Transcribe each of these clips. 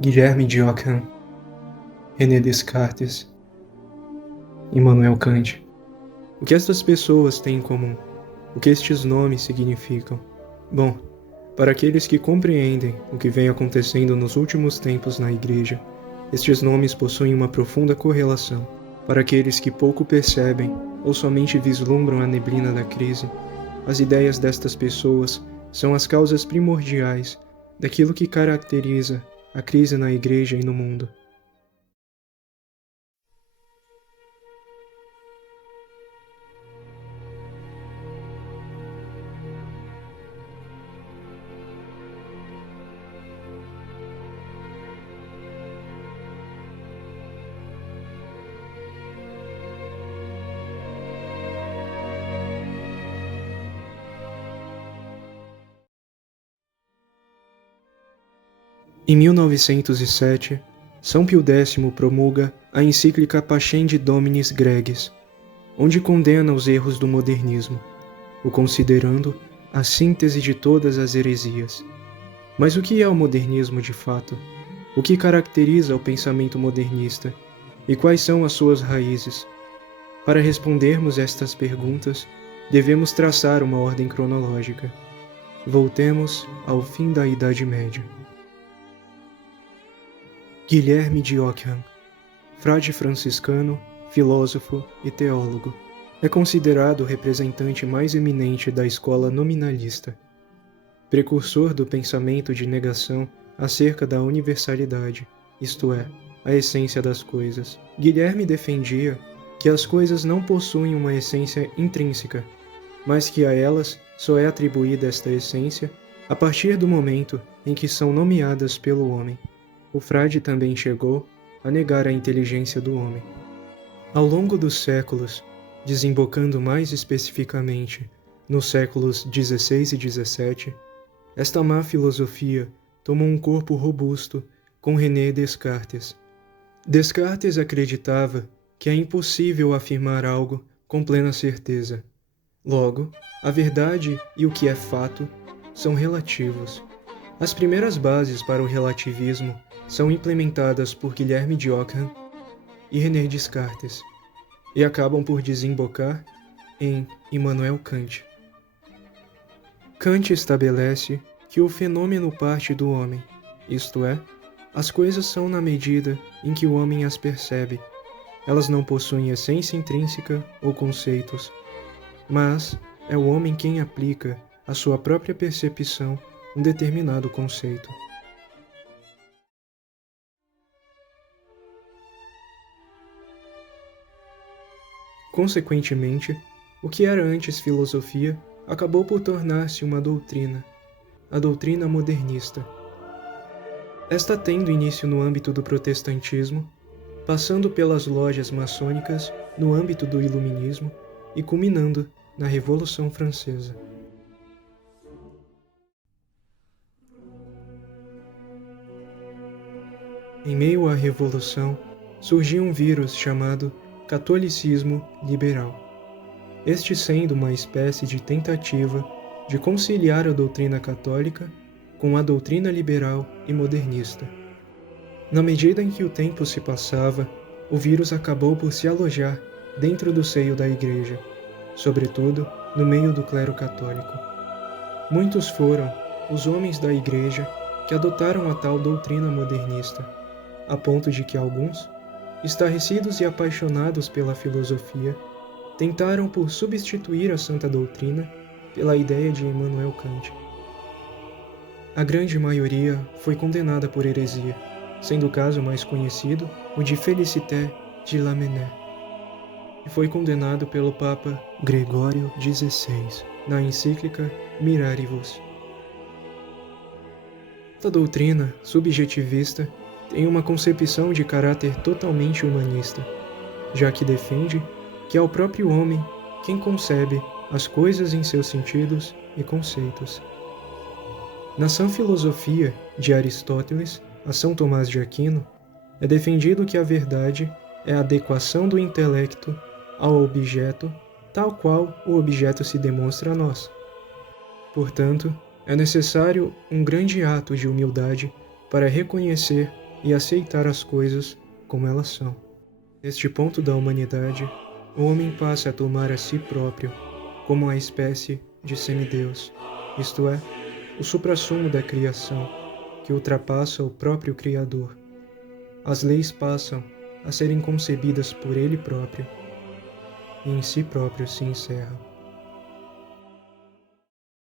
Guilherme de Ockham, René Descartes, Immanuel Kant. O que estas pessoas têm em comum? O que estes nomes significam? Bom, para aqueles que compreendem o que vem acontecendo nos últimos tempos na Igreja, estes nomes possuem uma profunda correlação. Para aqueles que pouco percebem ou somente vislumbram a neblina da crise, as ideias destas pessoas são as causas primordiais daquilo que caracteriza a crise na Igreja e no mundo. Em 1907, São Pio X promulga a encíclica Pascendi Dominis Gregis, onde condena os erros do modernismo, o considerando a síntese de todas as heresias. Mas o que é o modernismo de fato? O que caracteriza o pensamento modernista? E quais são as suas raízes? Para respondermos estas perguntas, devemos traçar uma ordem cronológica. Voltemos ao fim da Idade Média. Guilherme de Ockham, frade franciscano, filósofo e teólogo, é considerado o representante mais eminente da escola nominalista, precursor do pensamento de negação acerca da universalidade, isto é, a essência das coisas. Guilherme defendia que as coisas não possuem uma essência intrínseca, mas que a elas só é atribuída esta essência a partir do momento em que são nomeadas pelo homem. O frade também chegou a negar a inteligência do homem. Ao longo dos séculos, desembocando mais especificamente nos séculos XVI e XVII, esta má filosofia tomou um corpo robusto com René Descartes. Descartes acreditava que é impossível afirmar algo com plena certeza. Logo, a verdade e o que é fato são relativos. As primeiras bases para o relativismo são implementadas por Guilherme de Ockham e René Descartes, e acabam por desembocar em Immanuel Kant. Kant estabelece que o fenômeno parte do homem, isto é, as coisas são na medida em que o homem as percebe. Elas não possuem essência intrínseca ou conceitos, mas é o homem quem aplica à sua própria percepção um determinado conceito. Consequentemente, o que era antes filosofia acabou por tornar-se uma doutrina, a doutrina modernista. Esta tendo início no âmbito do protestantismo, passando pelas lojas maçônicas no âmbito do iluminismo e culminando na Revolução Francesa. Em meio à Revolução, surgiu um vírus chamado catolicismo liberal, este sendo uma espécie de tentativa de conciliar a doutrina católica com a doutrina liberal e modernista. Na medida em que o tempo se passava, o vírus acabou por se alojar dentro do seio da Igreja, sobretudo no meio do clero católico. Muitos foram os homens da Igreja que adotaram a tal doutrina modernista, a ponto de que alguns, estarrecidos e apaixonados pela filosofia, tentaram por substituir a santa doutrina pela ideia de Immanuel Kant. A grande maioria foi condenada por heresia, sendo o caso mais conhecido o de Félicité de Lamennais, que foi condenado pelo Papa Gregório XVI na encíclica Miraribus. Esta doutrina subjetivista tem uma concepção de caráter totalmente humanista, já que defende que é o próprio homem quem concebe as coisas em seus sentidos e conceitos. Na sã filosofia de Aristóteles a São Tomás de Aquino, é defendido que a verdade é a adequação do intelecto ao objeto, tal qual o objeto se demonstra a nós. Portanto, é necessário um grande ato de humildade para reconhecer e aceitar as coisas como elas são. Neste ponto da humanidade, o homem passa a tomar a si próprio como uma espécie de semideus, isto é, o suprassumo da criação, que ultrapassa o próprio Criador. As leis passam a serem concebidas por ele próprio, e em si próprio se encerram,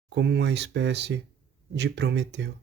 como uma espécie de Prometeu.